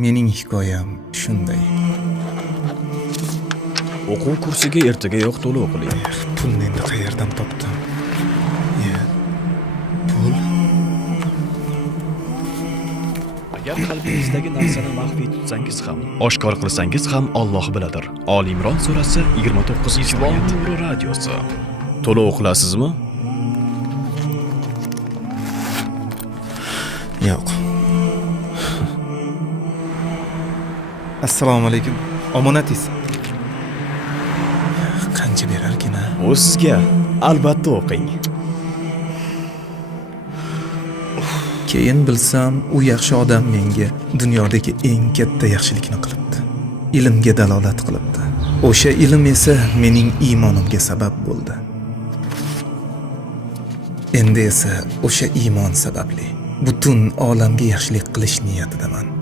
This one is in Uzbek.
Mening hikoyam shunday. O'quv kursiga ertagayoq to'lov qiling. Pulni endi qayerdan topdim? Pul? Agar qalbingizdagi narsani maxfiy tutsangiz ham, oshkor qilsangiz ham Alloh biladir. Oli Imron surasi 29-Islom nuri radiosi. To'lov qilasizmi? Yo'q. Assalomu alaykum. Omonatingiz. Qancha berarkin a? U sizga albatta o'qing. Keyin bilsam, u yaxshi odam menga dunyodagi eng katta yaxshilikni qilibdi. Ilmga dalolat qilibdi. O'sha ilm esa mening iymonimga sabab bo'ldi. Endi esa o'sha iymon sababli butun olamga yaxshilik qilish niyatidaman.